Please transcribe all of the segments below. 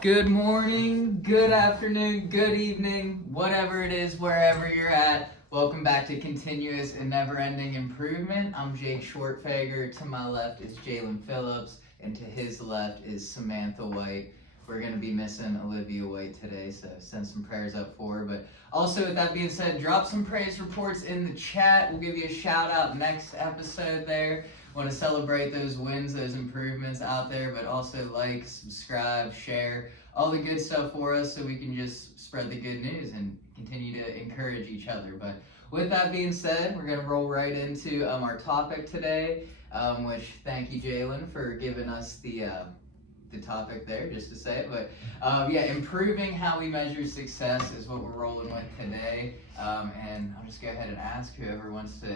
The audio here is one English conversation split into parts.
Good morning, good afternoon, good evening, whatever it is, wherever you're at. Welcome back to Continuous and Never Ending Improvement. I'm Jake Shortfager. To my left is Jalen Phillips, and to his left is Samantha White. We're going to be missing Olivia White today, so send some prayers up for her. But also, with that being said, drop some praise reports in the chat. We'll give you a shout out next episode there. Want to celebrate those wins, those improvements out there, but also like, subscribe, share, all the good stuff for us so we can just spread the good news and continue to encourage each other. But with that being said, we're going to roll right into our topic today, which thank you, Jalen, for giving us the topic there, just to say it. But yeah, improving how we measure success is what we're rolling with today. And I'll just go ahead and ask whoever wants to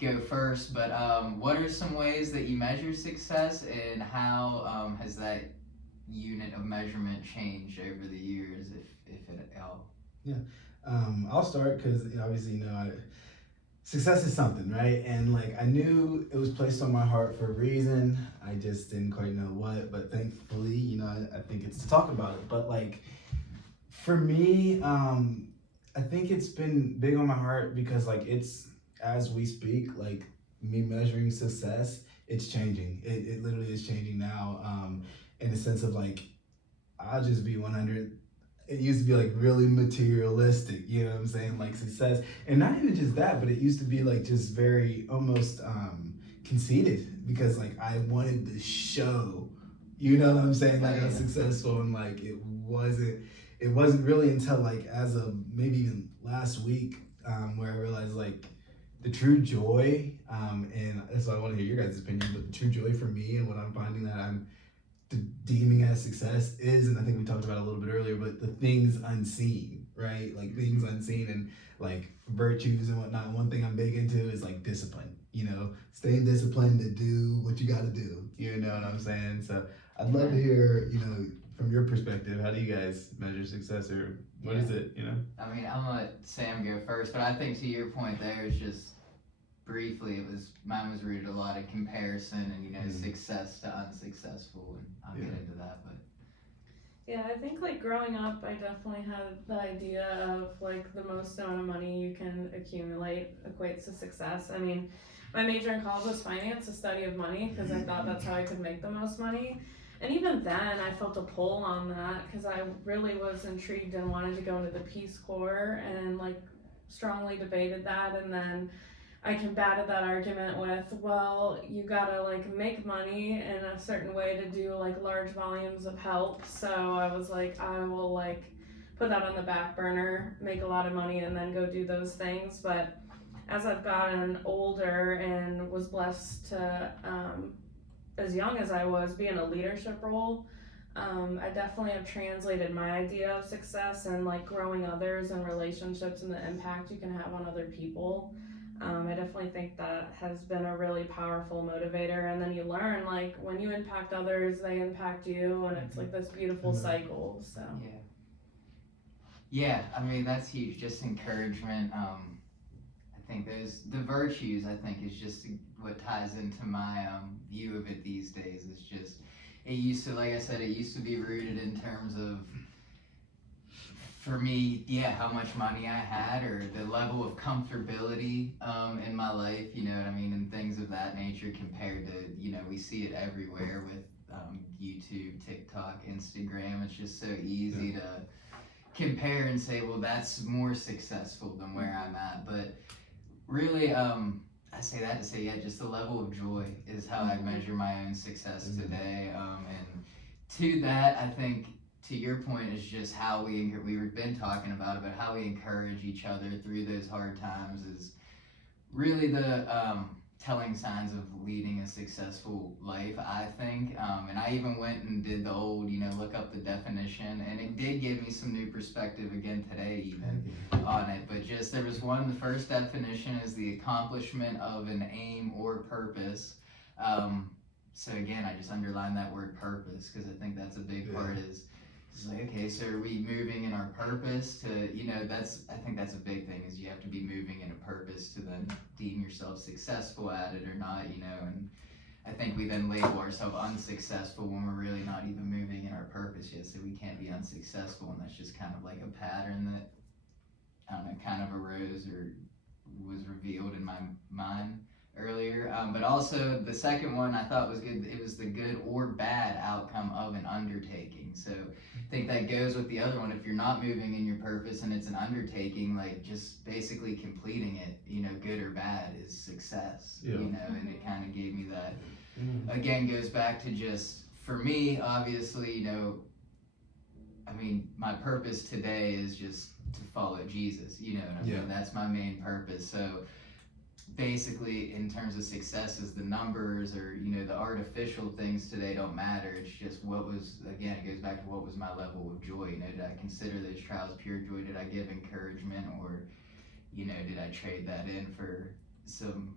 go first, but what are some ways that you measure success, and how has that unit of measurement changed over the years, if it at all? Yeah, I'll start because obviously success is something, right? And like I knew it was placed on my heart for a reason. I just didn't quite know what, but thankfully, I think it's to talk about it. But like for me, I think it's been big on my heart because like it's as we speak, like me measuring success, it's changing. It literally is changing now. In the sense of like I'll just be 100. It used to be like really materialistic, you know what I'm saying? Like success. And not even just that, but it used to be like just very almost conceited because like I wanted to show, you know what I'm saying? Like I was successful and like it wasn't really until like as of maybe even last week where I realized like the true joy, and that's why I want to hear your guys' opinion, but the true joy for me and what I'm finding that I'm deeming as success is, and I think we talked about it a little bit earlier, but the things unseen, right? Like things unseen and like virtues and whatnot. One thing I'm big into is like discipline, staying disciplined to do what you got to do, you know what I'm saying? So I'd love to hear, from your perspective, how do you guys measure success, or what is it, I mean, I'm gonna let Sam go first, but I think to your point there is just briefly, mine was rooted a lot of comparison and success to unsuccessful, and I'll get into that. But yeah, I think like growing up, I definitely had the idea of like the most amount of money you can accumulate equates to success. I mean, my major in college was finance, the study of money, because I thought that's how I could make the most money. And even then, I felt a pull on that because I really was intrigued and wanted to go into the Peace Corps and like strongly debated that. And then I combated that argument with, well, you gotta like make money in a certain way to do like large volumes of help. So I was like, I will like put that on the back burner, make a lot of money, and then go do those things. But as I've gotten older and was blessed to, as young as I was, be in a leadership role, I definitely have translated my idea of success and like growing others and relationships and the impact you can have on other people. I definitely think that has been a really powerful motivator. And then you learn like when you impact others, they impact you, and it's like this beautiful cycle. So yeah, I mean that's huge. Just encouragement. I think the virtues. I think is just what ties into my view of it these days. It's just it used to, like I said, it used to be rooted in terms of, for me, how much money I had or the level of comfortability in my life, you know what I mean, and things of that nature compared to, we see it everywhere with YouTube, TikTok, Instagram. It's just so easy to compare and say, well, that's more successful than where I'm at. But really, I say that to say, just the level of joy is how I measure my own success today. And to that, I think, to your point, is just how we've been talking about how we encourage each other through those hard times is really the telling signs of leading a successful life, I think. And I even went and did the old, look up the definition, and it did give me some new perspective again today, even on it. But just there was the first definition is the accomplishment of an aim or purpose. So again, I just underline that word purpose because I think that's a big part is. It's like, okay, so are we moving in our purpose to, I think that's a big thing is you have to be moving in a purpose to then deem yourself successful at it or not, and I think we then label ourselves unsuccessful when we're really not even moving in our purpose yet. just that we can't be unsuccessful, and that's just kind of like a pattern that I don't know, kind of arose or was revealed in my mind earlier. But also the second one I thought was good. It was the good or bad outcome of an undertaking. So I think that goes with the other one. If you're not moving in your purpose and it's an undertaking, like just basically completing it, you know, good or bad is success. Yeah. You know, and it kind of gave me that. Again, goes back to just for me, obviously, you know. I mean, my purpose today is just to follow Jesus, you know what I mean? That's my main purpose. So basically, in terms of successes, the numbers or, you know, the artificial things today don't matter. It's just what was, again, it goes back to what was my level of joy. You know, did I consider those trials pure joy? Did I give encouragement? Or, you know, did I trade that in for some,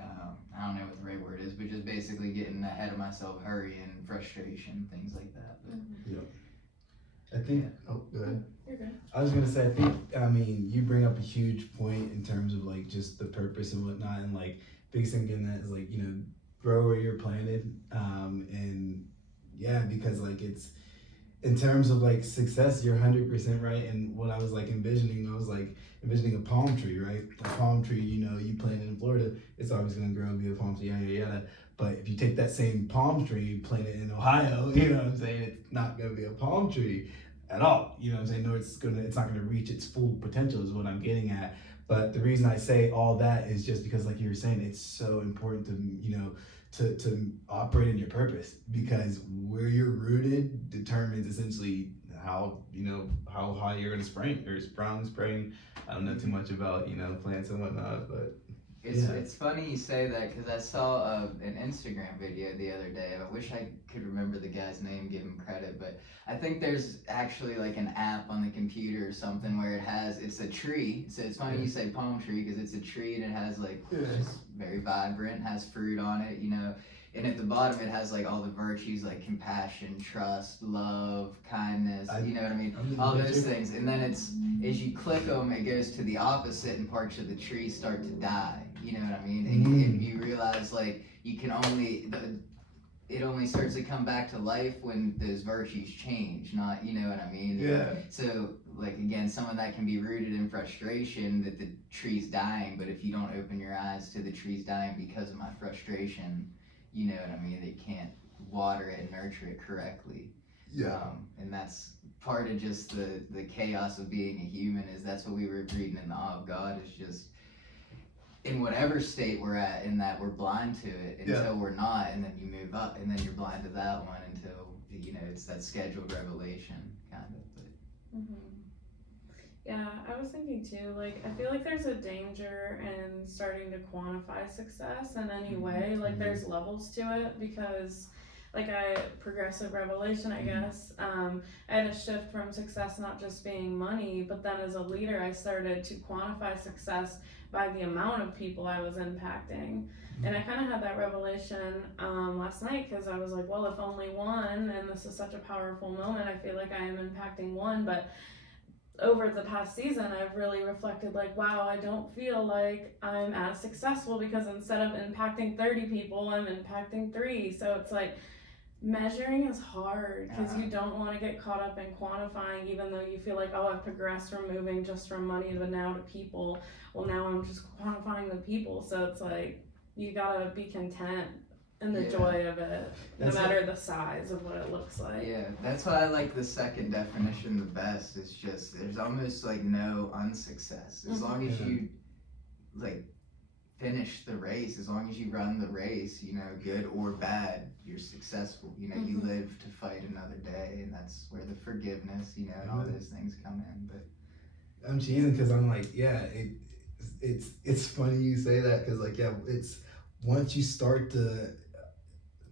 I don't know what the right word is, but just basically getting ahead of myself, hurry and frustration, things like that. But, I think, oh, go ahead. You're good. I was gonna say, I mean, you bring up a huge point in terms of like just the purpose and whatnot, and like biggest thing in that is like, you know, grow where you're planted, and yeah, because like it's in terms of like success, you're 100% right. And what I was like envisioning, I was like envisioning a palm tree, right? A palm tree, you know, you plant it in Florida, it's always gonna grow, be a palm tree, yada yada. But if you take that same palm tree, plant it in Ohio, you know what I'm saying? It's not gonna be a palm tree at all. You know what I'm saying? No, it's not gonna reach its full potential is what I'm getting at. But the reason I say all that is just because, like you were saying, it's so important to, you know, to operate in your purpose, because where you're rooted determines essentially how, you know, how high you're gonna spring. I don't know too much about, you know, plants and whatnot, but it's funny you say that, because I saw an Instagram video the other day. I wish I could remember the guy's name, give him credit, but I think there's actually like an app on the computer or something where it's a tree. So it's funny you say palm tree, because it's a tree and it has like, it's very vibrant, has fruit on it, you know. And at the bottom, it has like all the virtues like compassion, trust, love, kindness, you know what I mean? All those things. And then it's, as you click them, it goes to the opposite and parts of the tree start to die. You know what I mean? And you realize like you can it only starts to come back to life when those virtues change, not, you know what I mean? Yeah. So like, again, some of that can be rooted in frustration that the tree's dying, but if you don't open your eyes to the tree's dying because of my frustration, you know what I mean? They can't water it and nurture it correctly. And that's part of just the chaos of being a human. Is that's what we were reading in the Awe of God, is just in whatever state we're at, in that we're blind to it until we're not, and then you move up and then you're blind to that one until, you know, it's that scheduled revelation kind of. But Yeah, I was thinking too, like, I feel like there's a danger in starting to quantify success in any way. Like, there's levels to it, because, like, progressive revelation, I guess, I had a shift from success not just being money, but then as a leader, I started to quantify success by the amount of people I was impacting. And I kind of had that revelation last night, because I was like, well, if only one, and this is such a powerful moment, I feel like I am impacting one, but over the past season, I've really reflected like, wow, I don't feel like I'm as successful, because instead of impacting 30 people, I'm impacting 3. So it's like, measuring is hard, because you don't want to get caught up in quantifying, even though you feel like, oh, I've progressed from moving just from money to now to people. Well, now I'm just quantifying the people. So it's like, you gotta be content in the joy of it, no matter the size of what it looks like. Yeah, that's why I like the second definition the best. It's just, there's almost like no unsuccess. As long as you like finish the race, as long as you run the race, you know, good or bad, you're successful. You know, you live to fight another day, and that's where the forgiveness, you know, and all those things come in. But I'm cheesing because I'm like, it's funny you say that, because like, it's once you start to,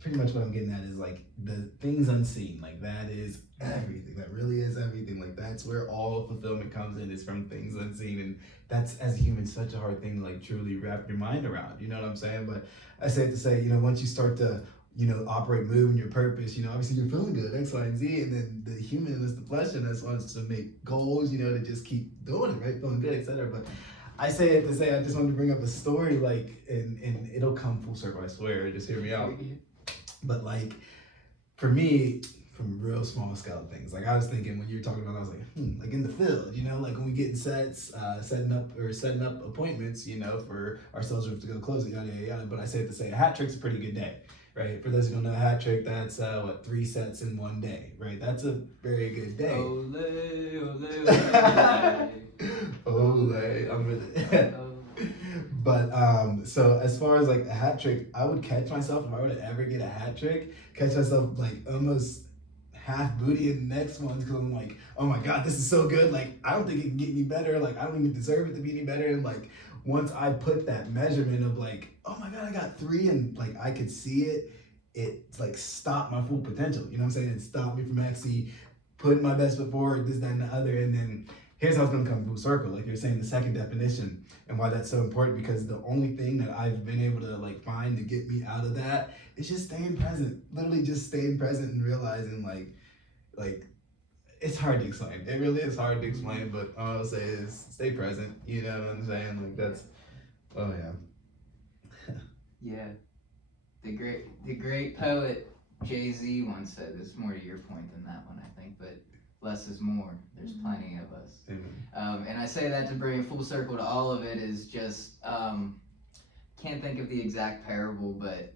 pretty much what I'm getting at is like the things unseen, like that is everything. That really is everything. Like that's where all fulfillment comes in, is from things unseen. And that's, as a human, such a hard thing to like truly wrap your mind around. You know what I'm saying? But I say it to say, you know, once you start to, you know, operate, move in your purpose, you know, obviously you're feeling good, X, Y, and Z, and then the human in us, the flesh in us, wants to make goals, you know, to just keep doing it, right? Feeling good, etc. But I say it to say, I just wanted to bring up a story, like, and it'll come full circle, I swear, just hear me out. But like, for me, from real small scale things. Like I was thinking when you were talking about, I was like, like in the field, like when we get in sets, setting up appointments, for ourselves to go close it, yada yada yada. But I say it to say a hat trick's a pretty good day, right? For those who don't know, a hat trick, that's 3 sets in one day, right? That's a very good day. Ole, ole, ole. Ole, I'm with it. But so as far as like a hat trick, I would catch myself if I were to ever get a hat trick, catch myself like almost half booty in the next one because I'm like, oh my god, this is so good. Like I don't think it can get any better. Like I don't even deserve it to be any better. And like once I put that measurement of like, oh my god, I got 3, and like I could see it, it like stopped my full potential. You know what I'm saying? It stopped me from actually putting my best foot forward, this, that, and the other. And then here's how it's gonna come full circle. Like you're saying, the second definition, and why that's so important, because the only thing that I've been able to like find to get me out of that is just staying present. Literally just staying present and realizing like it's hard to explain. It really is hard to explain, but all I'll say is stay present. You know what I'm saying? Like that's, oh yeah. Yeah. The great poet Jay-Z once said, this is more to your point than that one, I think, but less is more. There's plenty of us. Amen. And I say that to bring full circle to all of it is just, can't think of the exact parable, but,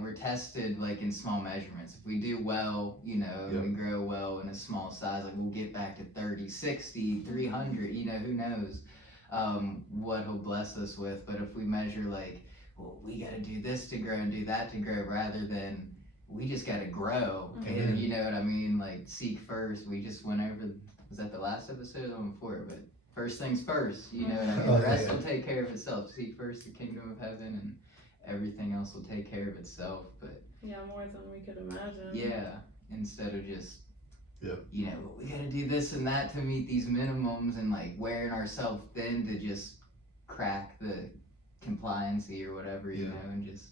we're tested like in small measurements. If we do well, Yep. we grow well in a small size, like we'll get back to 30, 60, 300, who knows what he'll bless us with. But if we measure like, well, we got to do this to grow and do that to grow, rather than we just got to grow. Mhm. And you know what I mean? Like seek first. We just went over, was that the last episode or the one before? But first things first, you know what I mean? Oh, The rest yeah. will take care of itself. Seek first the kingdom of heaven, and everything else will take care of itself. But Yeah, more than we could imagine. yeah, instead of just, Yep. we got to do this and that to meet these minimums, and like wearing ourselves thin to just crack the compliancy or whatever, Yeah. and just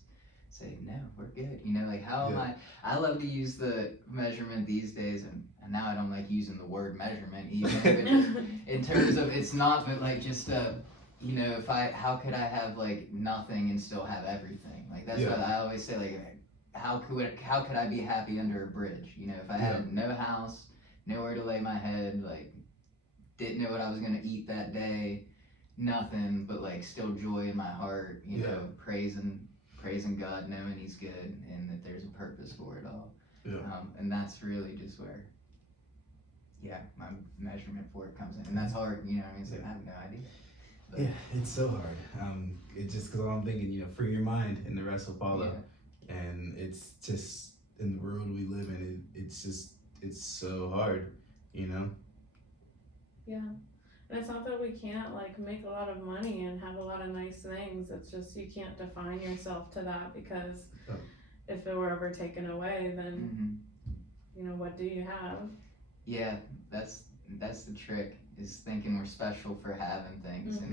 say, no, we're good. Like how am Yeah. I love to use the measurement these days, and now I don't like using the word measurement even, but in terms of it's not, but like just how could I have like nothing and still have everything? Like that's Yeah. what I always say, like how could I be happy under a bridge? If I had no house, nowhere to lay my head, like didn't know what I was gonna eat that day, nothing but like still joy in my heart, Yeah. praising God, knowing He's good and that there's a purpose for it all. Yeah. And that's really just where, my measurement for it comes in, and that's hard. It's like I have no idea. But, Yeah, it's so hard. It's just because I'm thinking, free your mind and the rest will follow. And it's just in the world we live in, it's so hard, Yeah. And it's not that we can't like make a lot of money and have a lot of nice things. It's just you can't define yourself to that, because Oh. if it were ever taken away, then mhm. what do you have? Yeah, that's the trick, is thinking we're special for having things, and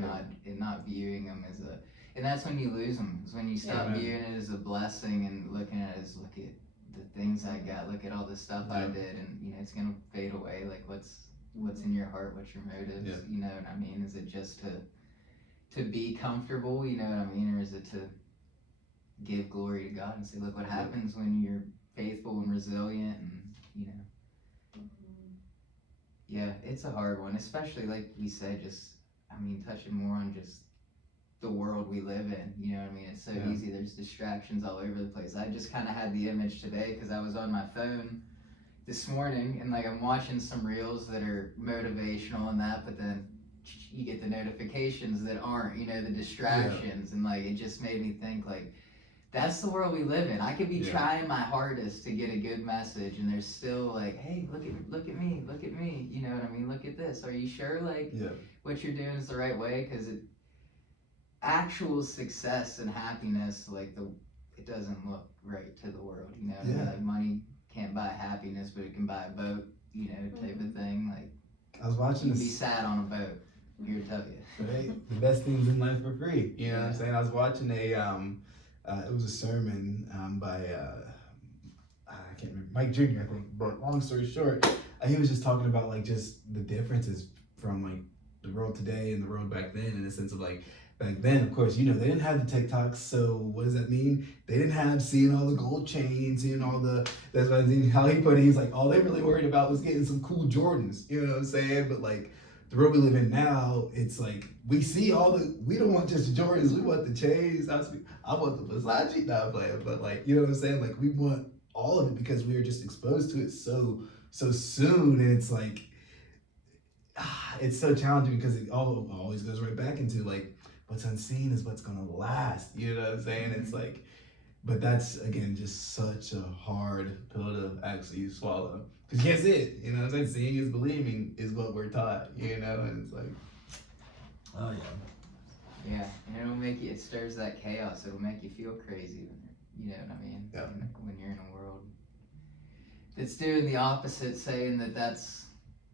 not viewing them as and that's when you lose them, is when you stop Yeah. viewing it as a blessing and looking at it as, look at the things I got, look at all the stuff I Yeah. did, and it's gonna fade away. Like what's in your heart, what's your motives, Yeah. you know what I mean? Is it just to be comfortable, you know what I mean, or is it to give glory to God and say, look what happens when you're faithful and resilient, and yeah, it's a hard one, especially like we said, touching more on just the world we live in. You know what I mean? It's so Yeah. easy. There's distractions all over the place. I just kind of had the image today because I was on my phone this morning, and like I'm watching some reels that are motivational and that, but then you get the notifications that aren't, the distractions, and like it just made me think like, that's the world we live in. I could be trying my hardest to get a good message, and there's still like, hey, look at me, you know what I mean? Look at this. Are you sure like what you're doing is the right way? Because actual success and happiness, like it doesn't look right to the world, you know what I mean? Like money can't buy happiness, but it can buy a boat, type of thing. Like I was watching you can this. be sad on a boat, here to tell you. Right? The best things in life are free. You know what I'm saying? I was watching it was a sermon by I can't remember, Mike Jr. I think. But long story short, he was just talking about like just the differences from like the world today and the world back then, in the sense of like back then, of course, they didn't have the TikToks. So what does that mean? They didn't have seeing all the gold chains, seeing all the. That's what I mean. How he put it, he's like, all they really worried about was getting some cool Jordans. You know what I'm saying? But like the world we live in now, it's like we see all the. We don't want just the Jordans. We want the chains. I want the Versace. Not playing, but like you know what I'm saying? Like we want all of it because we were just exposed to it so soon, and it's like it's so challenging because it all always goes right back into like what's unseen is what's gonna last. You know what I'm saying? It's like, but that's again just such a hard pill to actually swallow because you can't see it. You know what I'm saying? Seeing is believing is what we're taught. And it's like, oh yeah. Yeah, and it'll make you. It stirs that chaos. It'll make you feel crazy. You know what I mean? Yeah. When you're in a world that's doing the opposite, saying that that's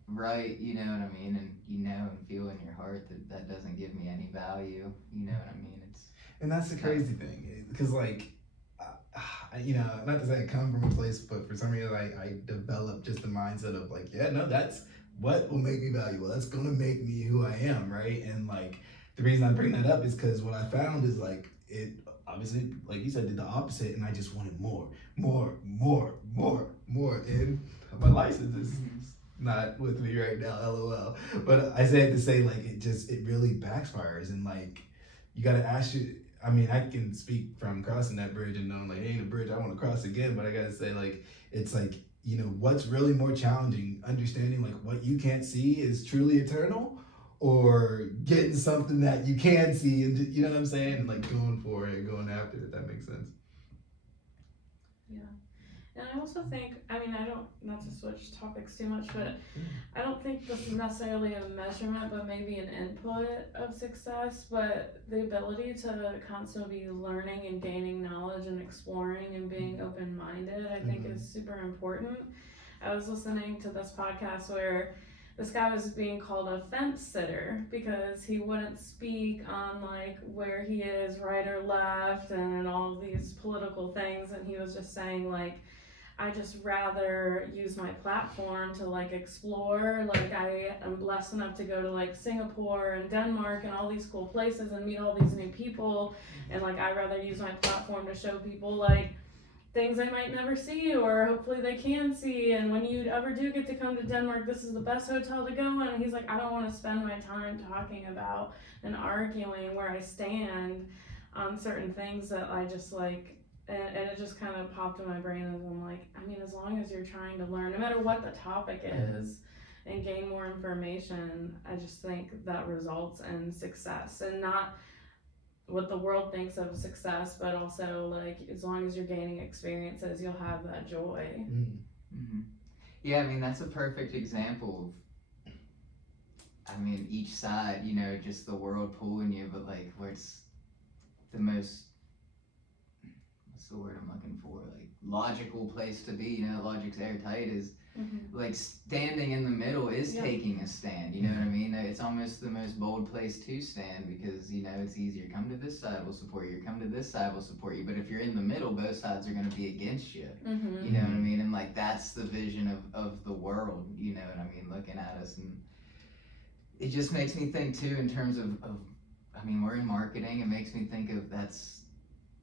right, you know what I mean, and and feel in your heart that that doesn't give me any value, you know what I mean. And that's the crazy thing, because like, not to say I come from a place, but for some reason I developed just the mindset of like, yeah, no, that's what will make me valuable. That's gonna make me who I am, right? And like the reason I bring that up is because what I found is like it obviously, like you said, did the opposite, and I just wanted more, and my license is not with me right now, lol. But I say it to say like it really backfires, and like you gotta ask you. I mean, I can speak from crossing that bridge and knowing like, ain't a bridge I want to cross again. But I gotta say like, it's like what's really more challenging, understanding like what you can't see is truly eternal, or getting something that you can see and you know what I'm saying, and like going for it and going after it. If that makes sense. Yeah. And I also think, I mean, not to switch topics too much, but I don't think this is necessarily a measurement, but maybe an input of success, but the ability to constantly be learning and gaining knowledge and exploring and being open-minded, I think is super important. I was listening to this podcast where this guy was being called a fence sitter because he wouldn't speak on like where he is right or left and all of these political things, and he was just saying like, I just rather use my platform to like explore. Like I am blessed enough to go to like Singapore and Denmark and all these cool places and meet all these new people, and like I rather use my platform to show people like things they might never see or hopefully they can see, and when you ever do get to come to Denmark, this is the best hotel to go in. And he's like, I don't want to spend my time talking about and arguing where I stand on certain things that I just like. And it just kind of popped in my brain as I'm like, I mean, as long as you're trying to learn, no matter what the topic is, and gain more information, I just think that results in success. And not what the world thinks of success, but also like as long as you're gaining experiences, you'll have that joy. Mm-hmm. Yeah, I mean, that's a perfect example of, I mean, each side, just the world pulling you, but like where it's the most, the word I'm looking for, like logical place to be, logic's airtight, is like standing in the middle is taking a stand, you know what I mean? It's almost the most bold place to stand because it's easier. Come to this side, we'll support you. Come to this side, we'll support you. But if you're in the middle, both sides are going to be against you, you know what I mean? And like that's the vision of the world, you know what I mean, looking at us. And it just makes me think too in terms of I mean, we're in marketing. It makes me think of that's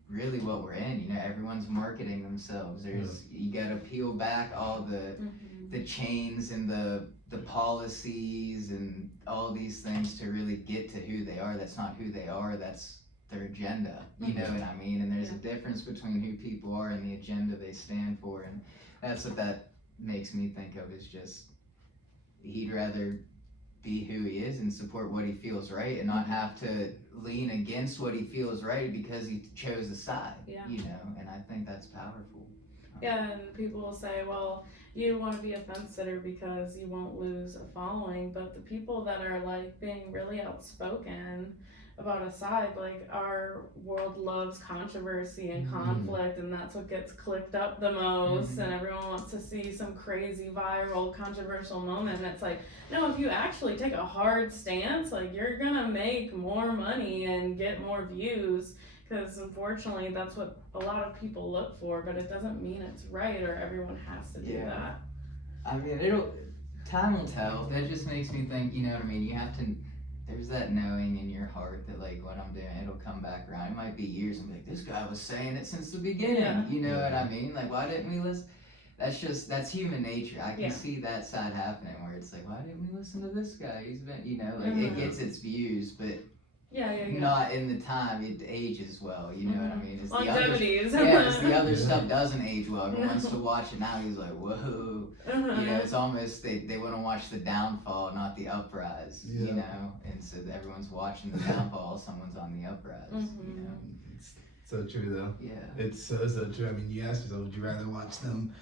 really what we're in, everyone's marketing themselves. You gotta peel back all the chains and the policies and all these things to really get to who they are. That's not who they are, that's their agenda, you know what I mean? And there's a difference between who people are and the agenda they stand for, and that's what that makes me think of, is just he'd rather be who he is and support what he feels right and not have to lean against what he feels right because he chose a side, and I think that's powerful. Yeah, and people will say, well, you want to be a fence sitter because you won't lose a following, but the people that are like being really outspoken about a side, like our world loves controversy and conflict, and that's what gets clicked up the most, and everyone wants to see some crazy viral controversial moment. And it's like, no, if you actually take a hard stance, like you're gonna make more money and get more views, because unfortunately that's what a lot of people look for, but it doesn't mean it's right or everyone has to do that. I mean, time will tell. That just makes me think, you know what I mean, you have to there's that knowing in your heart that like what I'm doing, it'll come back around. It might be years and be like, this guy was saying it since the beginning. Yeah. You know what I mean? Like, why didn't we listen? That's human nature. I can Yeah. see that side happening where it's like, why didn't we listen to this guy? He's been, like Mhm. it gets its views, but Yeah. not in the time it ages well. You know what I mean? It's the other, Longevity is. it's the other Yeah. stuff doesn't age well. Everyone No. wants to watch it now. He's like, whoa. Uh-huh. It's almost they want to watch the downfall, not the uprise. Yeah. And so everyone's watching the downfall. Someone's on the uprise. Mhm. It's so true though. Yeah. It's so true. I mean, you ask yourself, would you rather watch them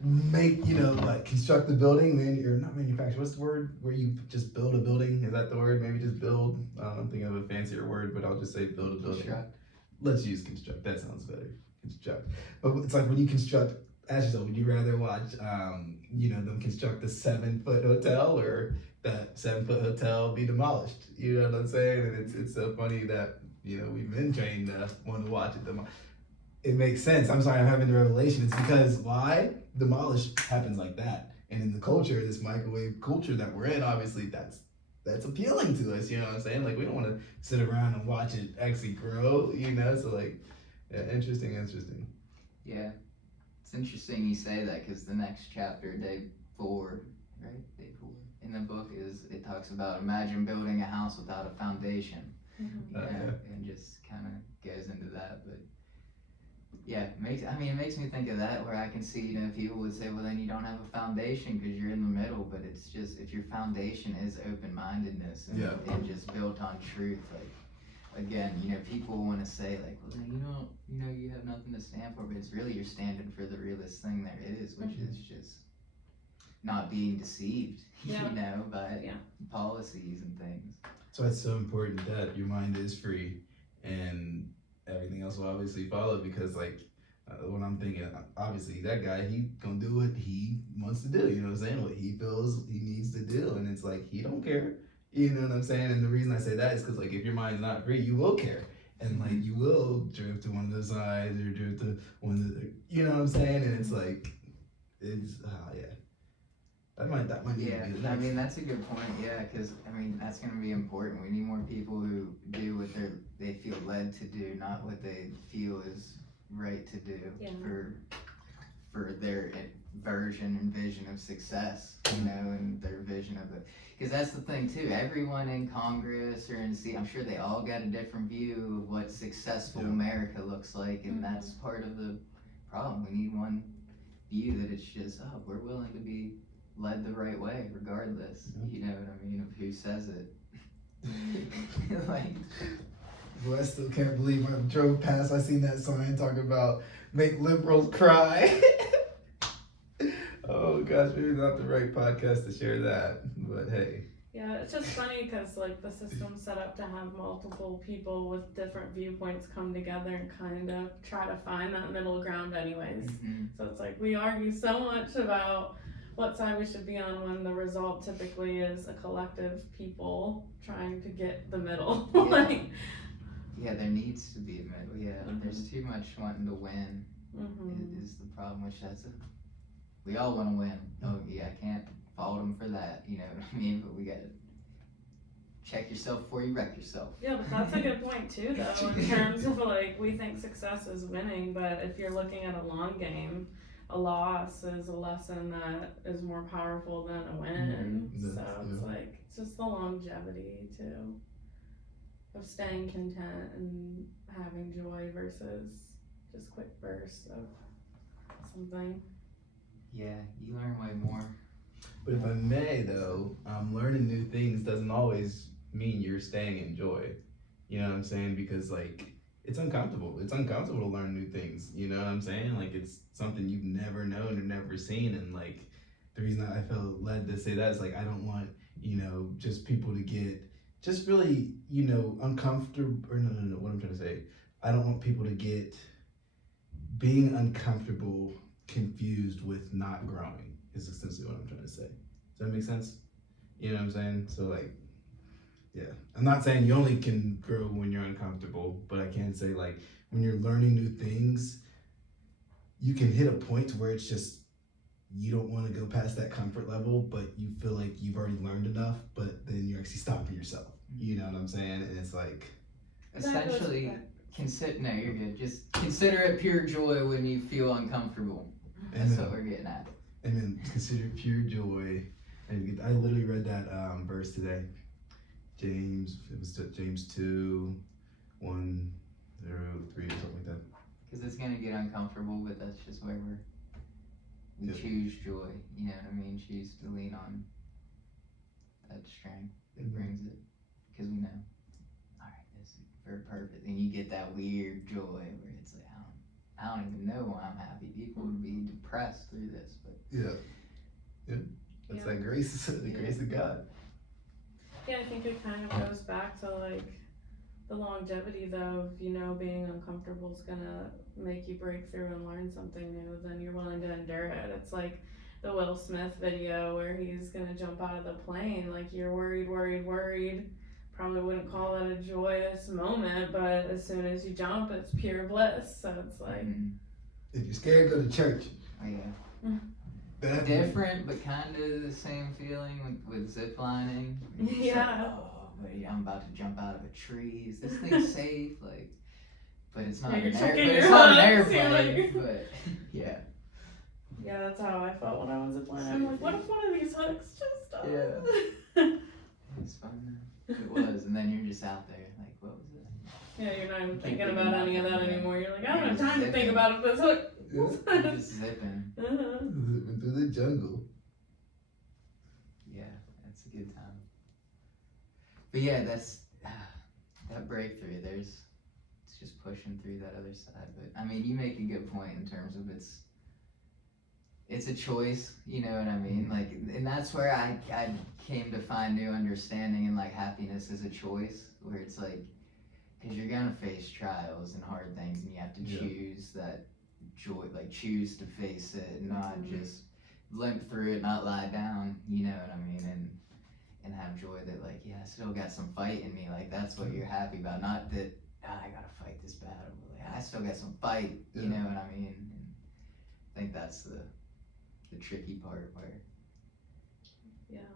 make, like construct the building, or not manufacture, what's the word where you just build a building? Is that the word? Maybe just build. I'm thinking of a fancier word, but I'll just say build a building. Construct. Let's use construct. That sounds better. Construct. But it's like when you construct, ask yourself, would you rather watch, them construct a 7-foot hotel or that 7-foot hotel be demolished? You know what I'm saying? And it's so funny that, we've been trained to want to watch it demolished. It makes sense. I'm sorry, I'm having the revelation. It's because why? Demolish happens like that. And in the culture, this microwave culture that we're in, obviously that's appealing to us, you know what I'm saying? Like we don't want to sit around and watch it actually grow, so like, yeah, interesting. Yeah. It's interesting you say that because the next chapter, day 4, right? Day 4 in the book it talks about imagine building a house without a foundation. Mhm. And just kind of goes into that, but yeah, it makes me think of that where I can see, people would say, well, then you don't have a foundation because you're in the middle, but it's just, if your foundation is open-mindedness and just built on truth, like, again, people want to say like, well, then you have nothing to stand for, but it's really you're standing for the realest thing there is, which is just not being deceived, Yeah. by Yeah. policies and things. So it's so important that your mind is free and everything else will obviously follow because like what I'm thinking, obviously that guy, he gonna do what he wants to do, you know what I'm saying? What he feels he needs to do, and it's like he don't care, you know what I'm saying? And the reason I say that is because like if your mind's not free, you will care, and like you will drift to one of the sides or drift to one of the, you know what I'm saying? And it's like, that might need to be the next. That's a good point. Yeah, because that's going to be important. We need more people who do what they feel led to do, not what they feel is right to do for their version and vision of success, and their vision of it. Because that's the thing too. Everyone in Congress or in I'm sure they all got a different view of what successful America looks like, and that's part of the problem. We need one view that it's just, we're willing to be led the right way regardless, you know what I mean, of who says it. Like, Boy, I still can't believe I drove past, I seen that sign talking about make liberals cry. Oh gosh, maybe not the right podcast to share that, but hey. Yeah, it's just funny because like the system's set up to have multiple people with different viewpoints come together and kind of try to find that middle ground anyways. So it's like we argue so much about what side we should be on when the result typically is a collective people trying to get the middle. Yeah, there needs to be a middle. Yeah, there's too much wanting to win is the problem, which we all want to win. Oh yeah, I can't fault them for that, you know what I mean? But we gotta check yourself before you wreck yourself. Yeah, but that's a good point too though, in terms of like, we think success is winning, but if you're looking at a long game, a loss is a lesson that is more powerful than a win. So it's like, it's just the longevity too, of staying content and having joy versus just quick bursts of something. Yeah, you learn way more. But if I may though, learning new things doesn't always mean you're staying in joy. You know what I'm saying? Because like, it's uncomfortable. It's uncomfortable to learn new things. You know what I'm saying? Like it's something you've never known or never seen. And like, the reason I felt led to say that is like, I don't want, just people to get just really, uncomfortable, or no, what I'm trying to say. I don't want people to get being uncomfortable confused with not growing is essentially what I'm trying to say. Does that make sense? You know what I'm saying? So like, yeah, I'm not saying you only can grow when you're uncomfortable, but I can say like when you're learning new things, you can hit a point where it's just, you don't want to go past that comfort level, but you feel like you've already learned enough, but then you're actually stopping yourself. You know what I'm saying? And it's like, Essentially, no, you're good. Just consider it pure joy when you feel uncomfortable. That's amen. what we're getting at. Amen. Consider pure joy. And I literally read that verse today. James 2, 1 through 3 or something like that. Because it's gonna get uncomfortable, but that's just where we Yep. choose joy. You know what I mean? Choose to lean on that strength that brings it, because we know, all right, this is very perfect, and you get that weird joy where it's like, I don't even know why I'm happy. People would be depressed through this, but Yeah. That's that grace, the grace of God. Yeah, I think it kind of goes back to like the longevity though, of, you know, being uncomfortable is gonna make you break through and learn something new, then you're willing to endure it. It's like the Will Smith video where he's gonna jump out of the plane, like you're worried. Probably wouldn't call that a joyous moment, but as soon as you jump, it's pure bliss. So it's like, If you're scared, go to church. oh yeah. Different, but kind of the same feeling with zip lining. Yeah. Like, oh, buddy, I'm about to jump out of a tree. Is this thing safe? Like, but it's not You're an checking but your it's not an hooks, you're airplane. like- But yeah, yeah, that's how I felt when I was at plane. I'm like, what if one of these hooks just Yeah. It's fun. It was, and then you're just out there. Like, what was it? Yeah, you're not even Can't thinking think about about any of that, that yeah. anymore. You're like, I don't You're have just time to think zipping. about it. This hook. Yeah. You're just zipping. Uh-huh. Zipping through the jungle. Yeah, that's a good time. But yeah, that's that breakthrough. It's just pushing through that other side. But I mean, you make a good point in terms of it's a choice. You know what I mean? Like, and that's where I came to find new understanding, and like happiness is a choice, where it's like, because you're gonna face trials and hard things, and you have to choose that joy, like choose to face it, and not just limp through it, not lie down, you know what I mean, and have joy that like, yeah, I still got some fight in me, like that's what you're happy about, not that I gotta fight this battle, but like I still got some fight, you know what I mean, and I think that's the tricky part where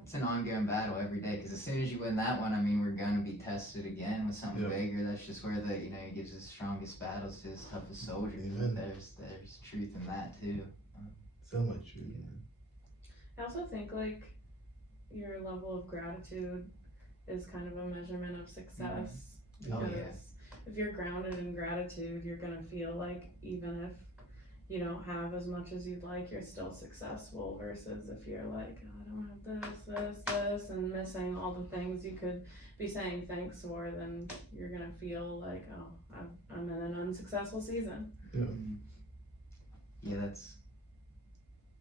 it's an ongoing battle every day, because as soon as you win that one, I mean, we're gonna be tested again with something bigger. That's just where he gives his strongest battles to his toughest soldiers. And there's truth in that too. So much truth. I also think like your level of gratitude is kind of a measurement of success. Oh, Because yeah. if you're grounded in gratitude, you're gonna feel like even if you don't have as much as you'd like, you're still successful, versus if you're like, oh, I don't have this, and missing all the things you could be saying thanks for, then you're gonna feel like, oh, I'm in an unsuccessful season. Yeah,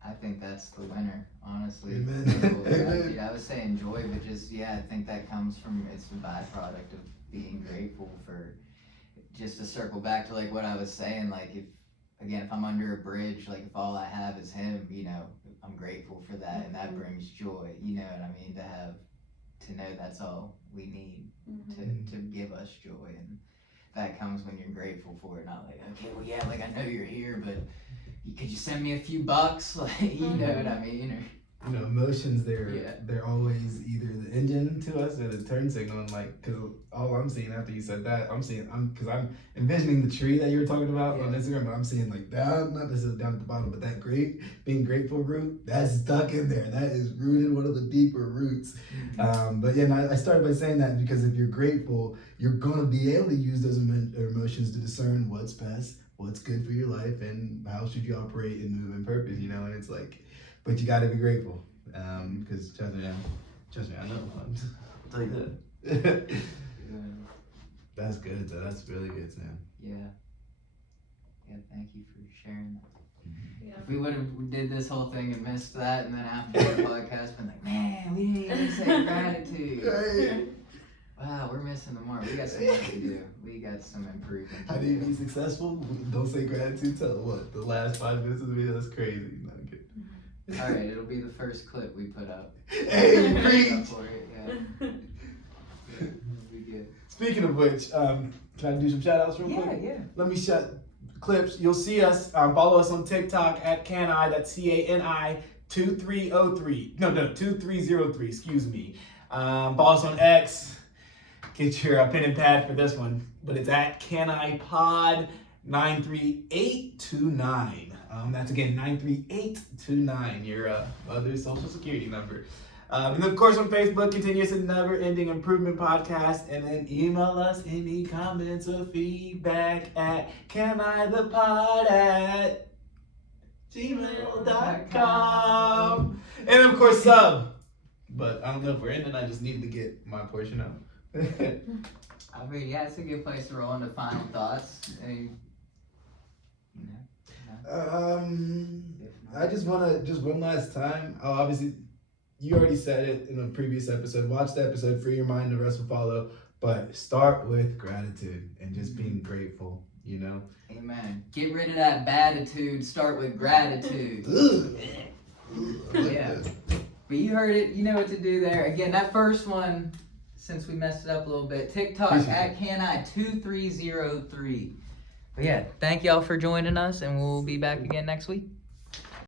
I think that's the winner, honestly. Amen. I was saying joy, but just, I think that comes from, it's a byproduct of being grateful for, just to circle back to like what I was saying, like if I'm under a bridge, like if all I have is him, I'm grateful for that, and that brings joy, you know what I mean, to know that's all we need to give us joy, and that comes when you're grateful for it, not like, okay, well, yeah, like I know you're here, but could you send me a few bucks, like, you know what I mean, or emotions, they're always either the engine to us or the turn signal. And like, because all I'm seeing after you said that, I'm envisioning the tree that you were talking about on Instagram, but I'm seeing like down, not necessarily down at the bottom, but that being grateful root, that's stuck in there. That is rooted, one of the deeper roots. But yeah, and I started by saying that because if you're grateful, you're gonna be able to use those emotions to discern what's best, what's good for your life, and how should you operate and move in purpose, and it's like, but you gotta be grateful, because trust me, I know. I'll tell you that. That's good, though. That's really good, Sam. Yeah, thank you for sharing that. Yeah. If we would have did this whole thing and missed that, and then after the podcast been like, man, we didn't even say gratitude. Right. Wow, we're missing the mark. We got some work to do. We got some improvement. How do you be successful? Don't say gratitude till what? The last 5 minutes of the video? That's crazy. No, I'm kidding. All right, it'll be the first clip we put up. Hey, preach! For it, yeah. It'll be good. Speaking of which, can I do some shout outs real quick? Yeah. Let me clips. You'll see us. Follow us on TikTok at CANI. That's CANI 2303. No, 2303. Excuse me. Follow us on X. get your pen and pad for this one. But it's at CanIPod 93829. That's again 93829. Your other social security number. And of course on Facebook, Continuous and Never Ending Improvement Podcast. And then email us any comments or feedback at canithepod@gmail.com. And of course sub. But I don't know if we're in it. I just need to get my portion out. I mean, yeah, it's a good place to roll into final thoughts. I mean, I just want to, just one last time, obviously, you already said it in a previous episode. Watch the episode, free your mind, the rest will follow. But start with gratitude and just being grateful, you know? Amen. Get rid of that baditude, start with gratitude. Yeah. But you heard it, you know what to do there. Again, that first one, since we messed it up a little bit, TikTok at CanI2303. But yeah, thank y'all for joining us, and we'll be back again next week.